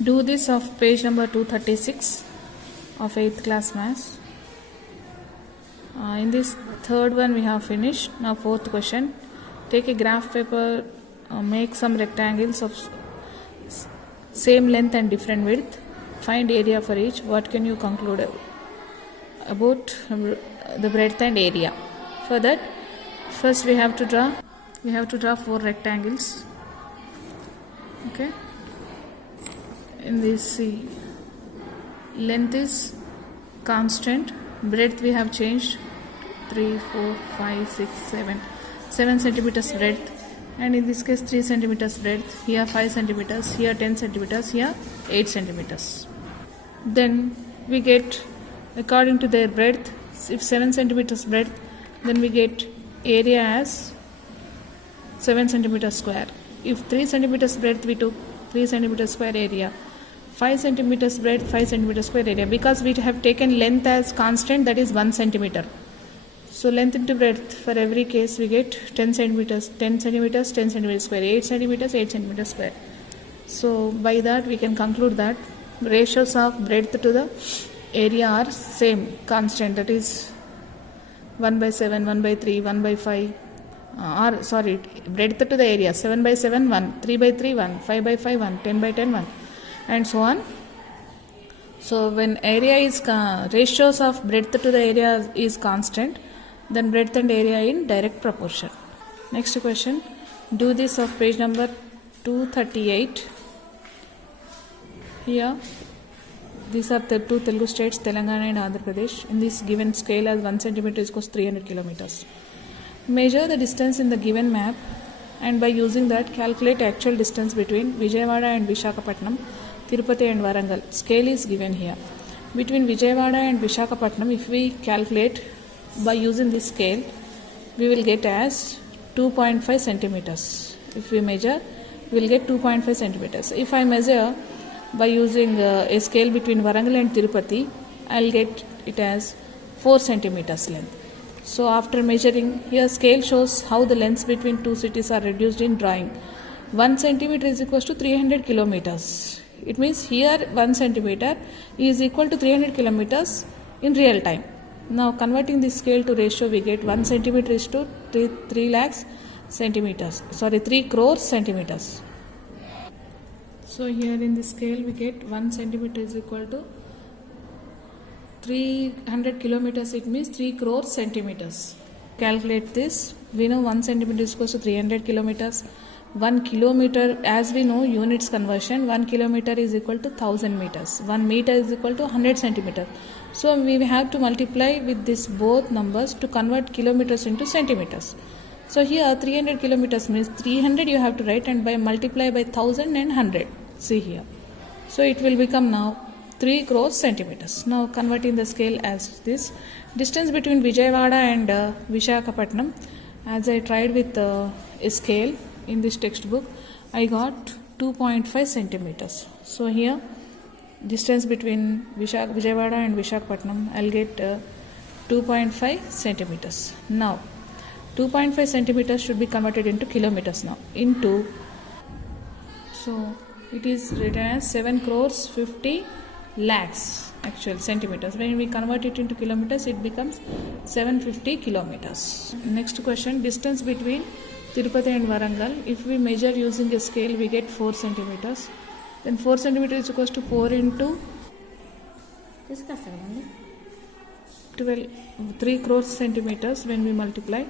Do this of page number 236 of 8th class maths. In this third one we have finished. Now fourth question. Take a graph paper, make some rectangles of same length and different width. Find area for each. What can you conclude about the breadth and area? For that, first we have to draw 4 rectangles. Okay. In this length is constant, breadth we have changed 3, 4, 5, 6, 7 centimeters breadth, and in this case 3 centimeters breadth, here 5 centimeters, here 10 centimeters, here 8 centimeters. Then we get, according to their breadth, if 7 centimeters breadth, then we get area as 7 centimeters square. If 3 centimeters breadth, we took 3 centimeters square area. 5 centimeters breadth, 5 centimeters square area. Because we have taken length as constant, that is 1 centimeter. So length into breadth, for every case we get 10 centimeters, 10 centimeters, 10 centimeters square, 8 centimeters, 8 centimeters square. So by that we can conclude that ratios of breadth to the area are same, constant, that is 1 by 7, 1 by 3, 1 by 5. Breadth to the area 7 by 7 1, 3 by 3 1, 5 by 5 1, 10 by 10 1, and so on. So when area is ratios of breadth to the area is constant, then breadth and area in direct proportion. Next question. Do this of page number 238. Here these are the 2 Telugu states, Telangana and Andhra Pradesh. In this given scale as 1 centimeter is equals 300 kilometers. Measure the distance in the given map, and by using that calculate actual distance between Vijayawada and Visakhapatnam, Tirupati and Warangal. Scale is given here. Between Vijayawada and Visakhapatnam, if we calculate by using this scale, we will get as 2.5 centimeters. If we measure, we will get 2.5 centimeters. If I measure by using a scale between Warangal and Tirupati, I will get it as 4 centimeters length. So after measuring, here scale shows how the lengths between two cities are reduced in drawing. 1 centimeter is equal to 300 kilometers. It means here 1 centimeter is equal to 300 kilometers in real time. Now converting this scale to ratio, we get 1 centimeter is to 3 lakhs centimeters. 3 crores centimeters. So here in this scale we get 1 centimeter is equal to 300 kilometers, it means 3 crores centimeters. Calculate this. We know 1 centimeter is equal to 300 kilometers. 1 kilometer, as we know units conversion, 1 kilometer is equal to 1000 meters. 1 meter is equal to 100 centimeters. So we have to multiply with this both numbers to convert kilometers into centimeters. So here 300 kilometers means 300 you have to write, and by multiply by 1000 and 100. See here. So it will become now 3 crores centimeters. Now converting the scale as this. Distance between Vijayawada and Visakhapatnam, as I tried with a scale in this textbook, I got 2.5 centimeters. So here distance between Vijayawada and Visakhapatnam, I'll get 2.5 centimeters. Now 2.5 centimeters should be converted into kilometers now. So it is written as 7 crores 50 lakhs actual centimeters. When we convert it into kilometers, it becomes 750 kilometers. Next question. Distance between Tirupati and Warangal. If we measure using a scale, we get 4 centimeters. Then 4 centimeters is equals to 4 into 3 crores centimeters. When we multiply,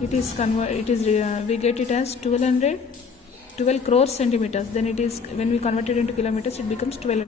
we get it as 12 crores centimeters. Then it is, when we convert it into kilometers, it becomes 12